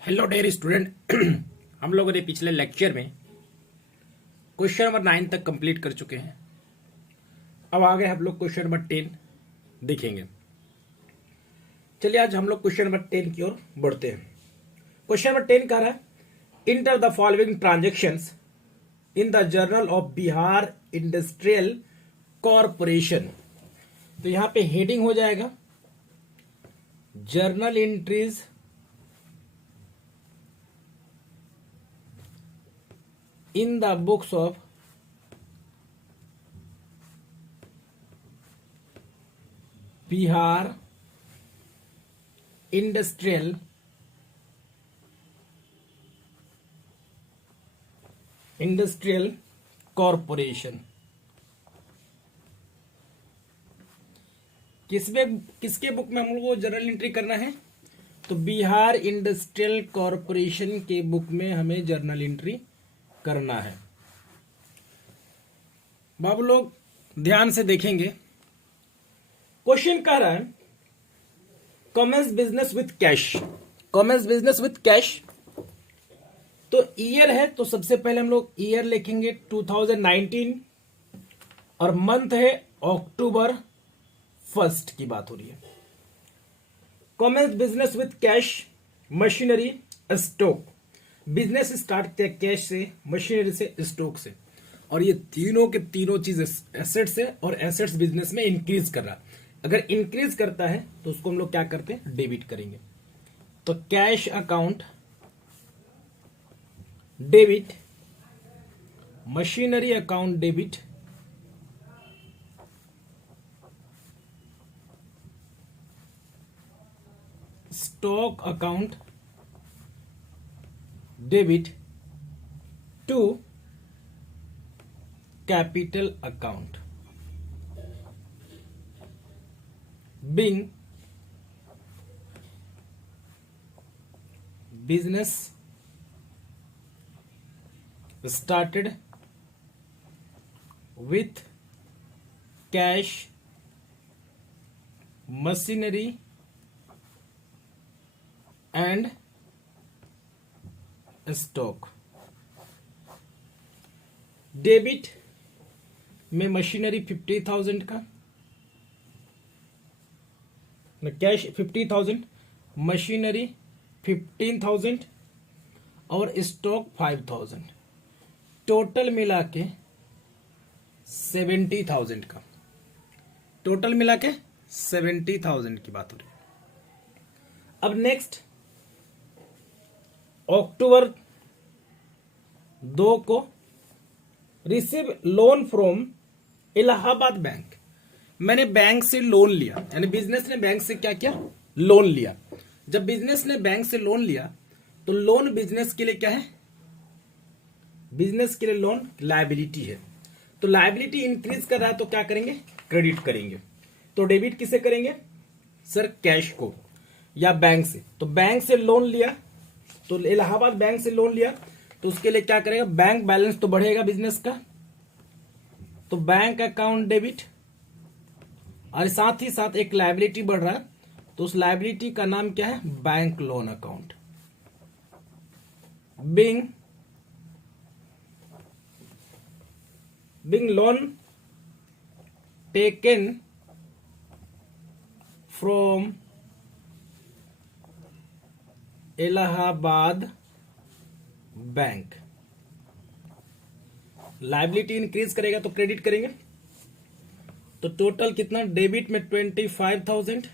Hello dear student. हम लोगों ने पिछले लेक्चर में क्वेश्चन नंबर 9 तक कंप्लीट कर चुके हैं। अब आगे हम लोग क्वेश्चन नंबर 10 देखेंगे। चलिए आज हम लोग क्वेश्चन नंबर 10 की ओर बढ़ते हैं। क्वेश्चन नंबर 10 कह रहा है enter the following transactions in the journal of Bihar industrial corporation. तो यहां पे हेडिंग हो जाएगा journal entries in the books of Bihar Industrial Corporation। किसके बुक में हम लोग को जर्नल एंट्री करना है? तो बिहार इंडस्ट्रियल कॉरपोरेशन के बुक में हमें जर्नल एंट्री करना है। बाबू लोग ध्यान से देखेंगे। क्वेश्चन कह रहा है commerce business with cash. Commerce business with cash तो ईयर है, तो सबसे पहले हम लोग ईयर लिखेंगे 2019 और मंथ है अक्टूबर 1 की बात हो रही है। Commerce business with cash, machinery, stock. Business start किया कैश से, मशीनरी से, स्टॉक से, और ये तीनों के तीनों चीज एसेट्स है और एसेट्स बिजनेस में इंक्रीज कर रहा है। अगर इंक्रीज करता है तो उसको हम लोग क्या करते हैं? डेबिट करेंगे। तो cash account debit, machinery account debit, stock account debit to capital account. being business started with cash, machinery and stock. Debit में मशीनरी 50,000 का, कैश 50,000, मशीनरी 15,000 और स्टॉक 5,000, टोटल मिला के 70,000 का। टोटल मिला के 70,000 की बात हो रही है। अब नेक्स्ट अक्टूबर 2 को receive loan from Allahabad bank. मैंने बैंक से लोन लिया, यानी बिजनेस ने बैंक से क्या किया? लोन लिया। जब बिजनेस ने बैंक से लोन लिया तो लोन बिजनेस के लिए क्या है? बिजनेस के लिए लोन लायबिलिटी है। तो लायबिलिटी इंक्रीज कर रहा है तो क्या करेंगे? क्रेडिट करेंगे। तो डेबिट किसे करेंगे? सर कैश को या बैंक से। तो बैंक से लोन लिया, तो इलाहाबाद बैंक से लोन लिया तो उसके लिए क्या करेगा? बैंक बैलेंस तो बढ़ेगा बिजनेस का, तो बैंक अकाउंट डेबिट, और साथ ही साथ एक लायबिलिटी बढ़ रहा है तो उस लायबिलिटी का नाम क्या है? Bank loan account. Being loan taken from Allahabad bank. Liability increase करेगा तो क्रेडिट करेंगे। तो टोटल कितना? डेबिट में 25,000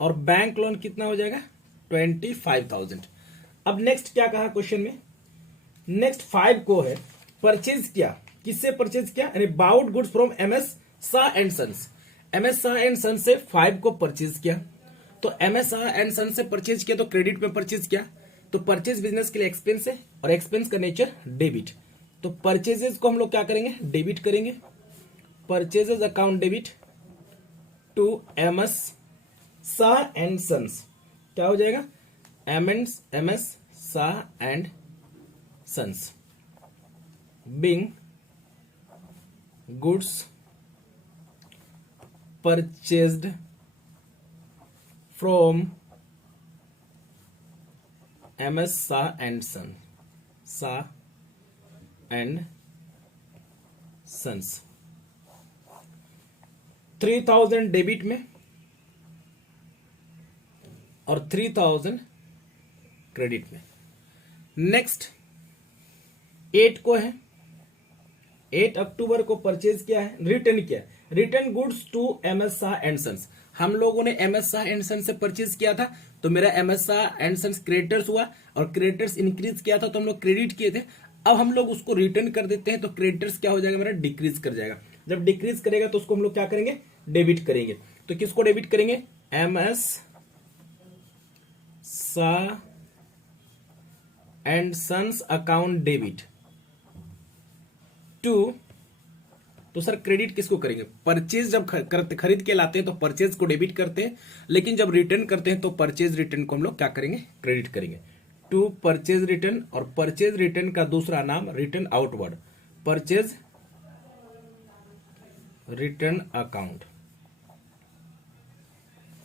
और बैंक लोन कितना हो जाएगा? 25,000। अब नेक्स्ट क्या कहा क्वेश्चन में? नेक्स्ट 5 को है परचेज किया। किससे परचेज किया? यानी bought goods from MS Shah and sons. MS Shah and sons से 5 को परचेज किया। तो एमएस शाह एंड सन्स से परचेज किया तो क्रेडिट में परचेज किया। तो परचेज बिजनेस के लिए एक्सपेंस है और एक्सपेंस का नेचर डेबिट। तो परचेजेस को हम लोग क्या करेंगे? डेबिट करेंगे। Purchases account debit to MS Shah and sons. क्या हो जाएगा? MS Shah and sons. Being goods purchased from MS Shah and son, Shah and sons 3000 debit में और 3000 क्रेडिट में। नेक्स्ट 8 को है, 8 अक्टूबर को परचेज किया है, रिटर्न किया, return goods to MS Shah and sons. हम लोगों ने MS शाह एंड सन्स से परचेज किया था, तो मेरा MS Shah and sons creditors हुआ और क्रेडिटर्स इंक्रीज किया था तो हम लोग क्रेडिट किए थे। अब हम लोग उसको रिटर्न कर देते हैं तो क्रेडिटर्स क्या हो जाएगा, मेरा डिक्रीज कर जाएगा। जब डिक्रीज करेगा तो उसको हम लोग क्या करेंगे, डेबिट करेंगे। तो किसको डेबिट करेंगे, MS Shah and sons account debit to, तो सर क्रेडिट किसको करेंगे, परचेज जब खरीद के लाते हैं तो परचेज को डेबिट करते हैं, लेकिन जब रिटर्न करते हैं तो परचेज रिटर्न को हम लोग क्या करेंगे, क्रेडिट करेंगे। टू परचेज रिटर्न, और परचेज रिटर्न का दूसरा नाम return outward, purchase return account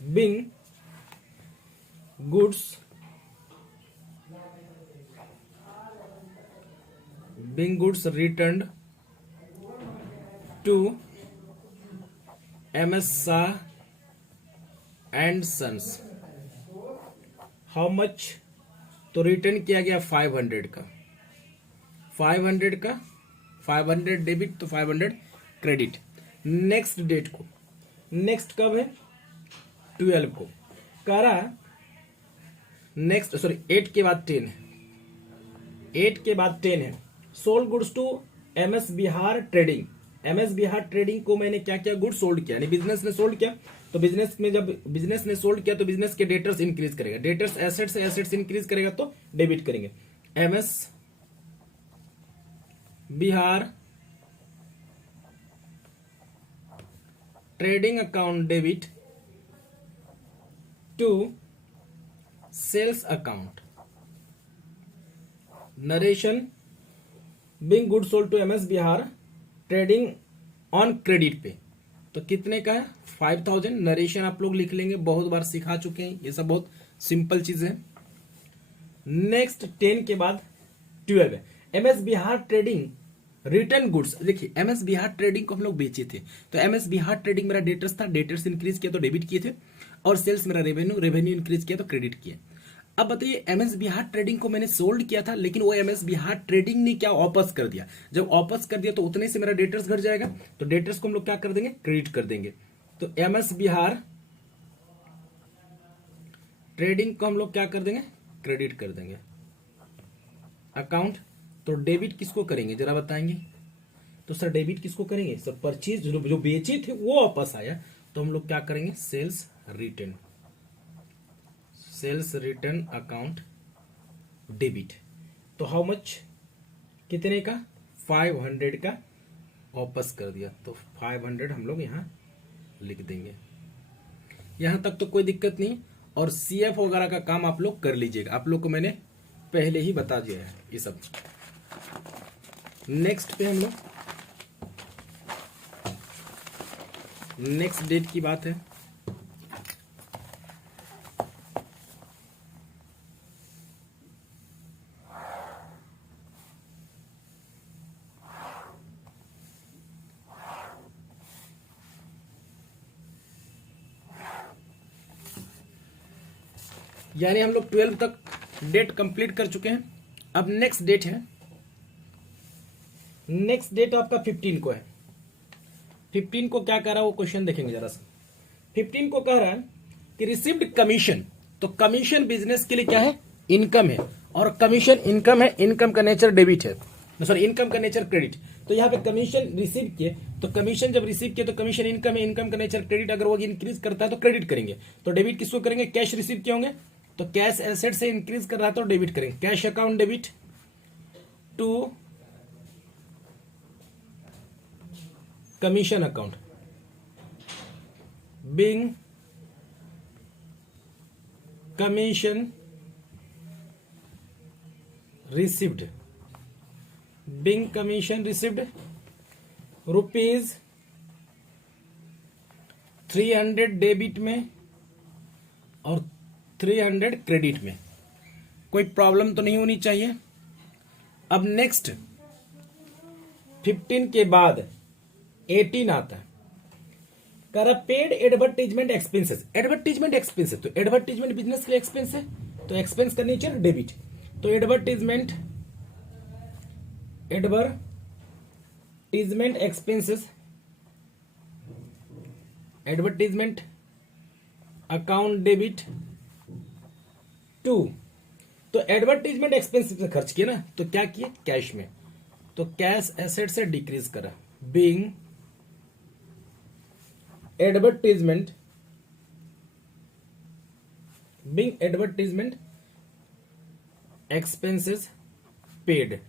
being goods returned to MS Shah and sons. How much, तो रिटर्न किया गया 500 का, 500 डेबिट तो 500 क्रेडिट। नेक्स्ट डेट को, नेक्स्ट कब है, 12 को कह रहा, नेक्स्ट सॉरी 8 के बाद 10 है, 8 के बाद 10 है। Sold goods to MS Bihar trading, MS Bihar trading को मैंने क्या किया, गुड सोल्ड किया, यानी बिजनेस ने सोल्ड किया। तो बिजनेस में जब बिजनेस ने सोल्ड किया तो बिजनेस के डेटर्स इंक्रीज करेगा, डेटर्स एसेट्स से एसेट्स इंक्रीज करेगा तो डेबिट करेंगे। MS Bihar trading account debit to sales account, narration being good sold to MS Bihar trading on credit पे, तो कितने का है, 5000। नरेशन आप लोग लिख लेंगे, बहुत बार सिखा चुके हैं, ये सब बहुत सिंपल चीज है। नेक्स्ट 10 के बाद 12 है, MS Bihar trading return goods. देखिए MS बिहार ट्रेडिंग को हम लोग बेचे थे, तो MS बिहार ट्रेडिंग मेरा डेटर्स था, डेटर्स इंक्रीज किया तो डेबिट किए थे, और सेल्स मेरा रेवेन्यू इंक्रीज किया तो क्रेडिट किया। अब बताइए MS बिहार ट्रेडिंग को मैंने सोल्ड किया था, लेकिन वो MS बिहार ट्रेडिंग ने क्या वापस कर दिया, जब वापस कर दिया तो उतने से मेरा डेटर्स घट जाएगा, तो डेटर्स को हम लोग क्या कर देंगे, क्रेडिट कर देंगे। तो MS बिहार ट्रेडिंग को हम लोग क्या कर देंगे, क्रेडिट कर देंगे। अकाउंट, तो डेबिट किसको करेंगे जरा बताएंगे, तो सर डेबिट किसको करेंगे, सर परचेज जो बेचे थे वो वापस आया, तो हम लोग क्या करेंगे, सेल्स रिटर्न अकाउंट डेबिट। तो हाउ मच, कितने का, 500 का वापस कर दिया, तो 500 हम लोग यहां लिख देंगे। यहां तक तो कोई दिक्कत नहीं, और CF वगैरह का काम आप लोग कर लीजिएगा, आप लोग को मैंने पहले ही बता दिया है ये सब। नेक्स्ट पे हम लोग, नेक्स्ट डेट की बात है, यानी हम लोग 12 तक डेट कंप्लीट कर चुके हैं। अब नेक्स्ट डेट है, नेक्स्ट डेट आपका 15 को है। 15 को क्या कह रहा है वो क्वेश्चन देखेंगे जरा सा। 15 को कह रहा है कि रिसीव्ड कमीशन, तो कमीशन बिजनेस के लिए क्या है, इनकम है, और कमीशन इनकम है, इनकम का नेचर डेबिट है, सॉरी इनकम का नेचर क्रेडिट। तो यहाँ पे कमीशन रिसीव किए, तो कमीशन जब रिसीव किए तो कमीशन इनकम है, इनकम का नेचर क्रेडिट, अगर वो इंक्रीज करता है तो क्रेडिट करेंगे। तो डेबिट किसको करेंगे, कैश रिसीव किए होंगे, तो कैश एसेट से इंक्रीज कर रहा है तो डेबिट करेंगे, cash account debit to commission account being commission received, being commission received ₹300 debit में और 300 क्रेडिट में। कोई प्रॉब्लम तो नहीं होनी चाहिए। अब नेक्स्ट 15 के बाद 18 आता है, कर paid advertisement expenses. Advertisement expenses, तो एडवर्टीजमेंट बिजनेस के लिए एक्सपेंस है, तो एक्सपेंस का नेचर डेबिट। तो advertisement expenses, advertisement account debit to. तो एडवर्टीजमेंट एक्सपेंसेस में खर्च किया ना, तो क्या किए, कैश में, तो कैश एसेट से डिक्रीज करा। Being advertisement expenses paid,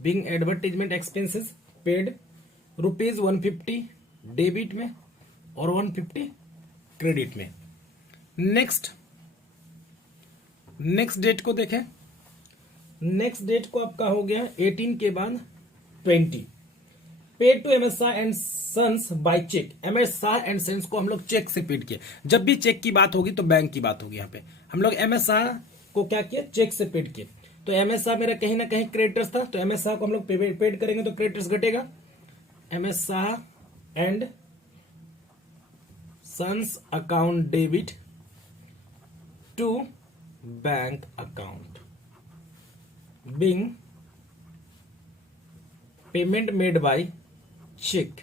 being advertisement expenses paid ₹150 debit में और 150 क्रेडिट में। नेक्स्ट डेट को देखें, नेक्स्ट डेट को आपका हो गया 18 के बाद 20। Paid to MS Shah and sons by cheque. MS Shah and sons को हम लोग चेक से पेड किए। जब भी चेक की बात होगी तो बैंक की बात होगी। यहाँ पे हम लोग एमएस शाह को क्या किया, चेक से पेड किए। तो एमएस शाह मेरा कहीं ना कहीं क्रेडिटर्स था, तो एमएस शाह को हम लोग पेड करेंगे तो क्रेडिटर्स घटेगा। MS Shah and sons account debit to bank account, being payment made by cheque,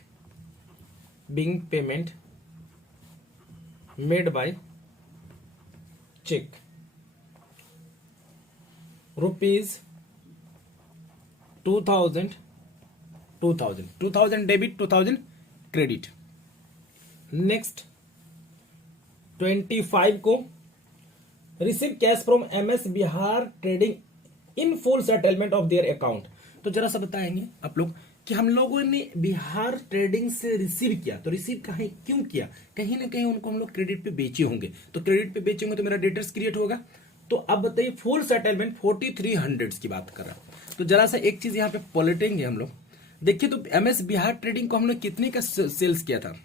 being payment made by check, rupees 2000 debit, 2000 credit। Next 25 को receive cash from MS Bihar trading in full settlement of their account. तो जरा सा बताएंगे आप लोग कि हम लोगों ने बिहार ट्रेडिंग से रिसीव किया, तो रिसीव कहीं क्यों किया, कहीं ना कहीं उनको हम लोग क्रेडिट पे बेचे होंगे, तो क्रेडिट पे बेचेंगे तो मेरा डेटर्स क्रिएट होगा। तो अब बताइए फुल सेटलमेंट 4300 की बात कर रहा है। तो जरा सा एक चीज यहाँ पे पलटेंगे हम लोग, देखिए तो एमएस बिहार ट्रेडिंग को हमने कितने का सेल्स किया था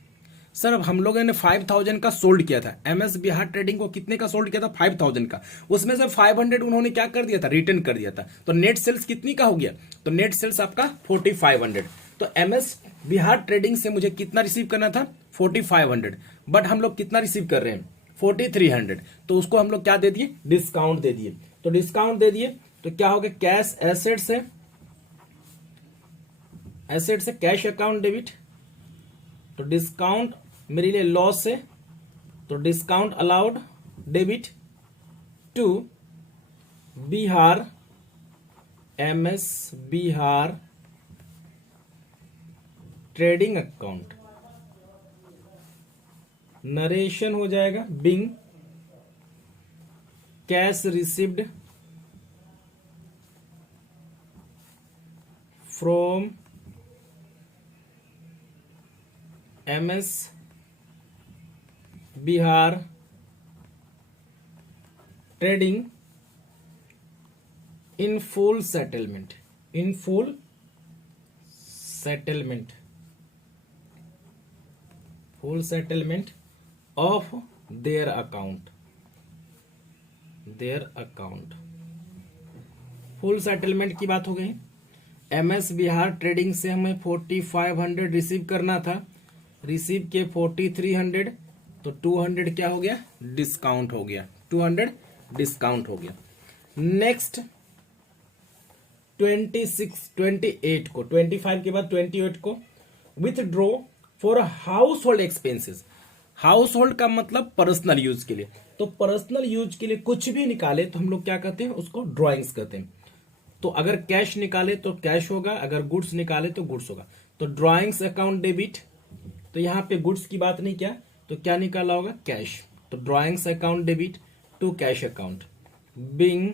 सर, अब हम लोगों ने 5000 का सोल्ड किया था। एमएस बिहार ट्रेडिंग को कितने का सोल्ड किया था, 5000 का। उसमें से 500 उन्होंने क्या कर दिया था, रिटर्न कर दिया था। तो नेट सेल्स कितनी का हो गया, तो नेट सेल्स आपका 4500। तो एमएस बिहार ट्रेडिंग से मुझे कितना रिसीव करना था, 4500, बट हम लोग कितना रिसीव कर रहे हैं, 4300। तो उसको हम लोग क्या दे दिए, डिस्काउंट दे दिए। तो डिस्काउंट दे दिए तो क्या हो गया, कैश एसेट से कैश अकाउंट डेबिट। तो डिस्काउंट मेरे लिए लॉस है, तो discount allowed debit to Bihar, MS Bihar trading account. Narration हो जाएगा being cash received from MS Bihar trading in full settlement, full settlement of their account, full settlement की बात हो गई। एमएस बिहार ट्रेडिंग से हमें 4500 रिसीव करना था, रिसीव के 4300, तो 200 क्या हो गया, डिस्काउंट हो गया, 200 डिस्काउंट हो गया। नेक्स्ट 28 को, 25 के बाद 28 को withdraw for house hold expenses. House hold का मतलब पर्सनल यूज के लिए। तो पर्सनल यूज के लिए कुछ भी निकाले तो हम लोग क्या कहते हैं, उसको ड्रॉइंग्स कहते हैं। तो अगर कैश निकाले तो कैश होगा, अगर गुड्स निकाले तो गुड्स होगा। तो ड्रॉइंग्स अकाउंट डेबिट, तो यहां पे गुड्स की बात नहीं किया तो क्या निकाला होगा, कैश। तो drawings account debit to cash account, being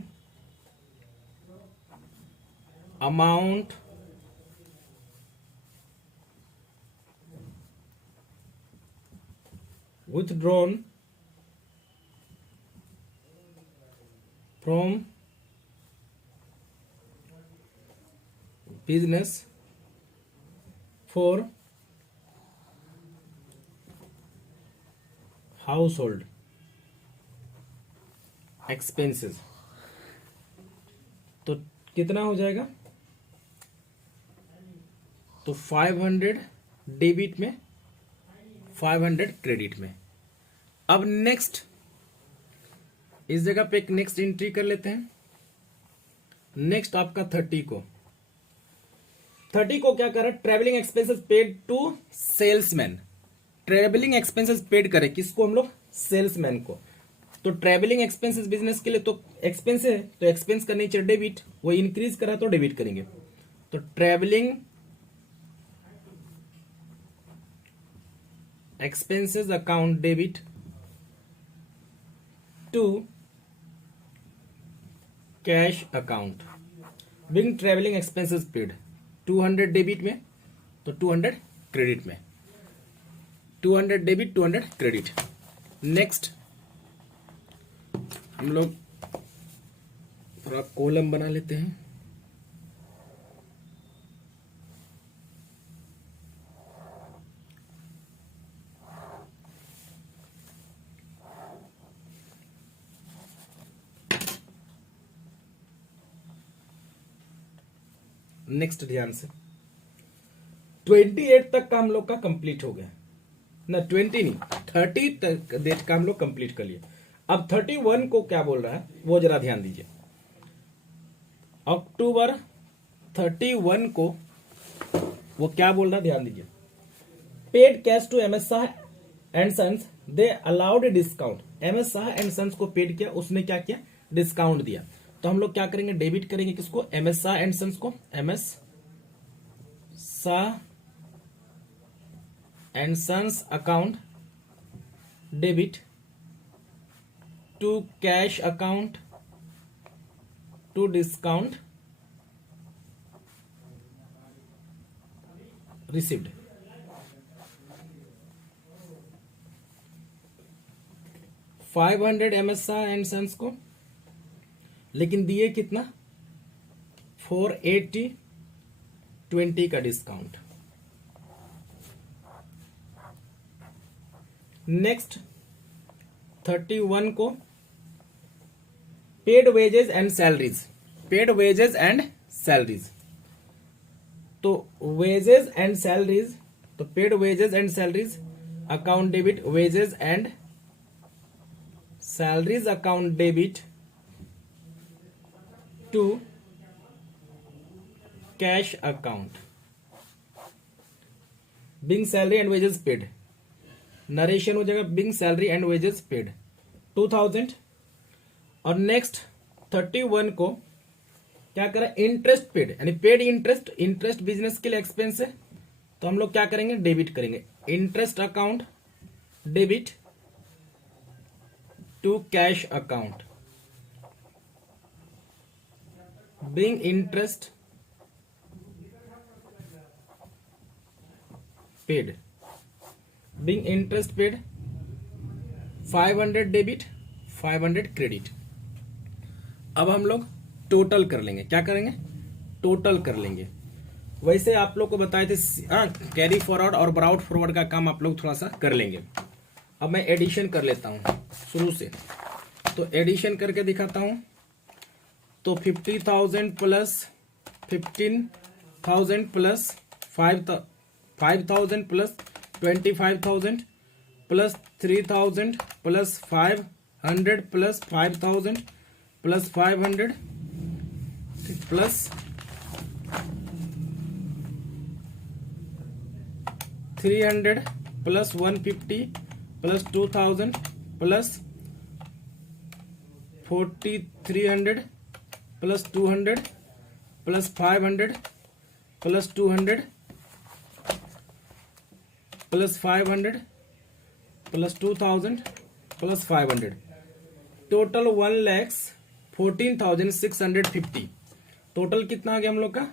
amount withdrawn from business for household expenses, तो कितना हो जाएगा, तो 500 डेबिट में 500 क्रेडिट में। अब नेक्स्ट इस जगह पे एक नेक्स्ट एंट्री कर लेते हैं। नेक्स्ट आपका 30 को क्या कर रहा है, travelling expenses paid to salesman. Travelling expenses paid करे किसको, हम लोग सेल्समैन को। तो ट्रेवलिंग एक्सपेंसेस बिजनेस के लिए तो एक्सपेंस है, तो एक्सपेंस का नेचर डेबिट, वो इंक्रीज करा तो डेबिट करेंगे। तो travelling expenses account debit to cash account being travelling expenses paid, 200 debit में तो 200 क्रेडिट में, 200 डेबिट 200 क्रेडिट। नेक्स्ट हम लोग थोड़ा कॉलम बना लेते हैं। नेक्स्ट ध्यान से, 28 तक का हम लोग का कंप्लीट हो गया ना, 20 नहीं 30 तक डेट का हम लोग कंप्लीट कर लिया। अब 31 को क्या बोल रहा है वो जरा ध्यान दीजिए। अक्टूबर 31 को वो क्या बोल रहा है ध्यान दीजिए। Paid cash to M S Shah and sons, they allowed discount. M S Shah and sons को पेड किया, उसने क्या किया, डिस्काउंट दिया। तो हम लोग क्या करेंगे, डेबिट करेंगे किसको, M S Shah and sons को। M S Shah and sons account debit to cash account to discount received. $500 M S Shah and sons को, लेकिन दिए कितना, 480 20 का डिस्काउंट। नेक्स्ट 31 को paid wages and salaries, paid wages and salaries. तो वेजेस एंड सैलरीज, तो paid wages and salaries account debit, wages and salaries account debit to cash account being salary and wages paid. Narration हो जाएगा being salary and wages paid 2000। और next 31 को क्या करें, interest paid, यानी paid interest, interest business के लिए expense है, तो हम लोग क्या करेंगे, डेबिट करेंगे। Interest account debit to cash account being interest paid, being interest paid 500 debit 500 credit. अब हम लोग टोटल कर लेंगे, क्या करेंगे, टोटल कर लेंगे। वैसे आप लोग को बताए थे कैरी फॉरवर्ड और ब्राउट फॉरवर्ड का काम आप लोग थोड़ा सा कर लेंगे। अब मैं एडिशन कर लेता हूं शुरू से, तो एडिशन करके दिखाता हूं। तो 50,000 plus 15,000 plus 5,000 plus 25,000 plus 3,000 plus 500 plus 5,000 plus 500 plus 300 plus 150 plus 2,000 plus 4,300 plus 200 plus 500 plus 200 plus 500 plus 2,000 plus 500, total 1,14,650। Total कितना आ गया हम लोग का,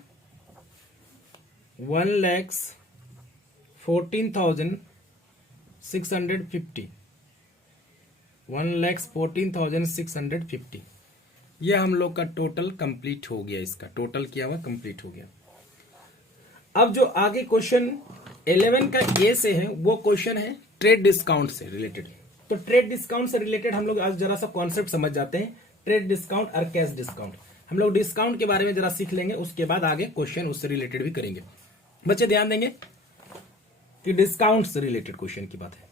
1,14,650, 1,14,650। यह हम लोग का टोटल कंप्लीट हो गया, इसका टोटल किया हुआ कंप्लीट हो गया। अब जो आगे क्वेश्चन 11 का ए से है वो क्वेश्चन है ट्रेड डिस्काउंट से रिलेटेड। तो ट्रेड डिस्काउंट से रिलेटेड हम लोग आज जरा सा कॉन्सेप्ट समझ जाते हैं ट्रेड डिस्काउंट और कैश डिस्काउंट। हम लोग डिस्काउंट के बारे में जरा सीख लेंगे, उसके बाद आगे क्वेश्चन उससे रिलेटेड भी करेंगे। बच्चे ध्यान देंगे कि डिस्काउंट से रिलेटेड क्वेश्चन की बात है।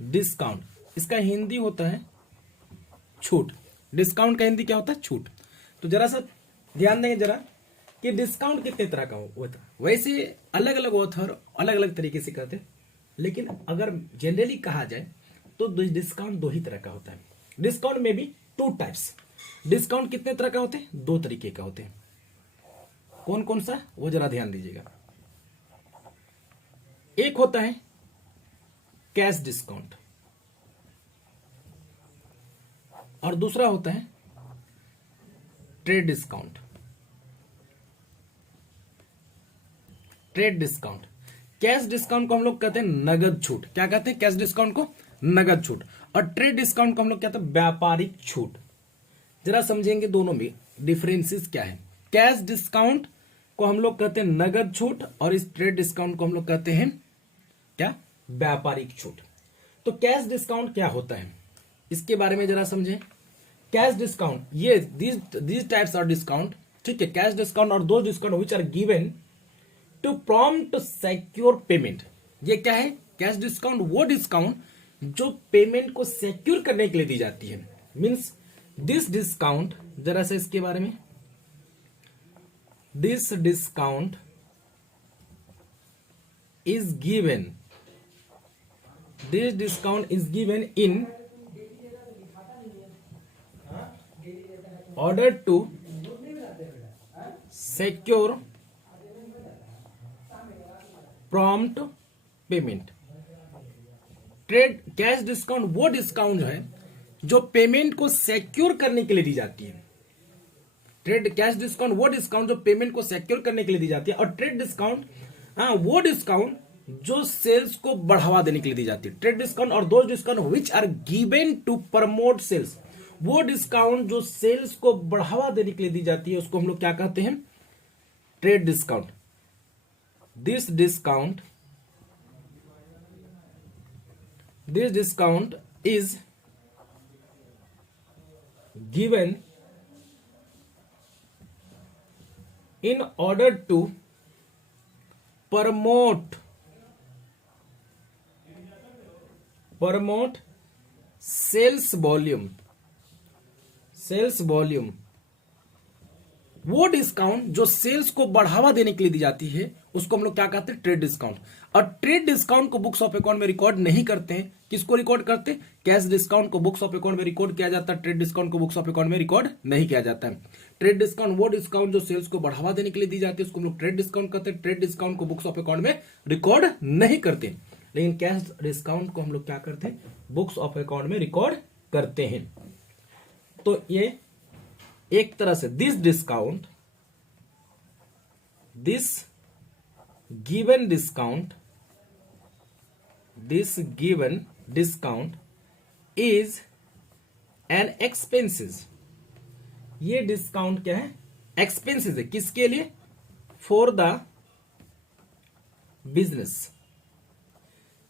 डिस्काउंट, इसका हिंदी होता है छूट। डिस्काउंट का हिंदी क्या होता है? छूट। तो जरा सा ध्यान देंगे जरा कि डिस्काउंट कितने तरह का होता है। वैसे अलग अलग ऑथर अलग अलग तरीके से करते हैं, लेकिन अगर जनरली कहा जाए तो डिस्काउंट दो ही तरह का होता है। डिस्काउंट में भी टू टाइप्स। डिस्काउंट कितने तरह का होते हैं? दो तरीके का होते हैं। कौन कौन सा, वो जरा ध्यान दीजिएगा। एक होता है कैश डिस्काउंट और दूसरा होता है trade discount. Trade discount, cash discount को हम लोग कहते हैं नगद छूट। क्या कहते हैं? कैश डिस्काउंट को नगद छूट। और ट्रेड डिस्काउंट को हम लोग कहते हैं व्यापारिक छूट। जरा समझेंगे दोनों में डिफरेंसेस क्या है। कैश डिस्काउंट को हम लोग कहते हैं नगद छूट और इस ट्रेड डिस्काउंट को हम लोग कहते हैं क्या? व्यापारिक छूट। तो कैश डिस्काउंट क्या होता है, इसके बारे में जरा समझें। कैश डिस्काउंट, ये these टाइप्स आर डिस्काउंट, ठीक है। कैश डिस्काउंट और दो discount which are given to prompt secure payment. ये क्या है? कैश डिस्काउंट वो डिस्काउंट जो पेमेंट को सिक्योर करने के लिए दी जाती है। मींस दिस डिस्काउंट, जरा सा इसके बारे में, this discount is given, this discount is given in order to secure prompt payment। Trade cash discount वो डिस्काउंट है जो पेमेंट को सिक्योर करने के लिए दी जाती है। ट्रेड कैश डिस्काउंट वो डिस्काउंट जो पेमेंट को सिक्योर करने के लिए दी जाती है, और ट्रेड डिस्काउंट वो डिस्काउंट जो सेल्स को बढ़ावा देने के लिए दी जाती है। ट्रेड डिस्काउंट और दो discount which are given to promote sales, वो डिस्काउंट जो सेल्स को बढ़ावा देने के लिए दी जाती है उसको हम लोग क्या कहते हैं? Trade discount. This discount is given in order to promote sales volume। वो डिस्काउंट जो सेल्स को बढ़ावा देने के लिए दी जाती है उसको हम लोग क्या कहते हैं? Trade discount. और ट्रेड डिस्काउंट को बुक्स ऑफ अकाउंट में रिकॉर्ड नहीं करते हैं। किसको रिकॉर्ड करते हैं? कैश डिस्काउंट को बुक्स ऑफ अकाउंट में रिकॉर्ड किया जाता है, ट्रेड डिस्काउंट को बुक्स ऑफ अकाउंट में रिकॉर्ड नहीं किया जाता है। ट्रेड डिस्काउंट वो डिस्काउंट जो सेल्स को बढ़ावा देने के लिए दी जाती है उसको हम लोग ट्रेड डिस्काउंट कहते हैं। ट्रेड डिस्काउंट को बुक्स ऑफ अकाउंट में रिकॉर्ड नहीं करते, लेकिन कैश डिस्काउंट को हम लोग क्या करते हैं? बुक्स ऑफ अकाउंट में रिकॉर्ड करते हैं। तो ये एक तरह से this given discount is an expenses। ये डिस्काउंट क्या है? एक्सपेंसेस है। किसके लिए? For the business.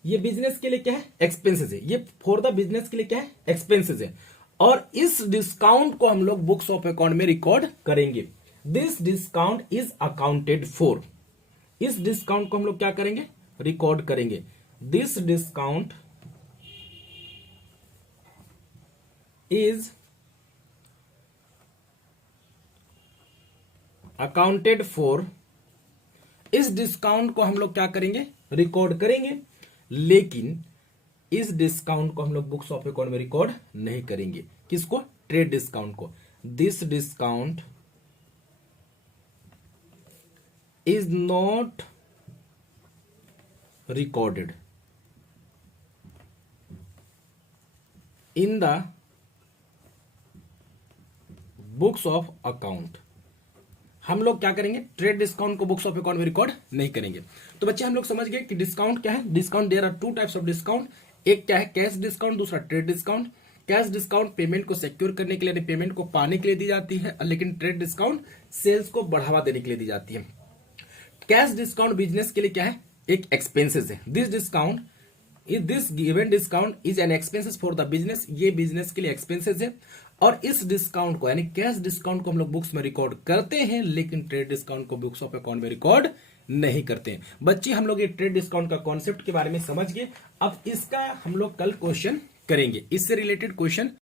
ये बिजनेस के लिए क्या है? एक्सपेंसेस है। ये फॉर द बिजनेस के लिए क्या है? एक्सपेंसेस है। और इस डिस्काउंट को हम लोग बुक्स ऑफ अकाउंट में रिकॉर्ड करेंगे। This discount is accounted for. इस डिस्काउंट को हम लोग क्या करेंगे? रिकॉर्ड करेंगे। This discount is accounted for. इस डिस्काउंट को हम लोग क्या करेंगे? रिकॉर्ड करेंगे। लेकिन इस डिस्काउंट को हम लोग बुक्स ऑफ अकाउंट में रिकॉर्ड नहीं करेंगे। किसको? ट्रेड डिस्काउंट को। This discount is not recorded in the books of account. हम लोग क्या करेंगे? ट्रेड डिस्काउंट को बुक्स ऑफ अकाउंट में रिकॉर्ड नहीं करेंगे। तो बच्चे हम लोग समझ गए कि डिस्काउंट क्या है। Discount, there are two types of discount. एक क्या है? कैश डिस्काउंट, दूसरा trade discount. Cash discount payment को सिक्योर करने के लिए, पेमेंट को पाने के लिए दी जाती है, लेकिन ट्रेड डिस्काउंट सेल्स को बढ़ावा देने के लिए दी जाती है। कैश डिस्काउंट बिजनेस के लिए क्या है? एक एक्सपेंसेस है। This discount is this given discount is an expenses for the business, ये बिजनेस के लिए एक्सपेंसेस है। और इस डिस्काउंट को यानी कैश डिस्काउंट को हम लोग बुक्स में रिकॉर्ड करते हैं, लेकिन ट्रेड डिस्काउंट को बुक्स ऑफ अकाउंट में रिकॉर्ड नहीं करते हैं। बच्चे हम लोग ये ट्रेड डिस्काउंट का कॉन्सेप्ट के बारे में समझ गए। अब इसका हम लोग कल क्वेश्चन करेंगे, इससे रिलेटेड क्वेश्चन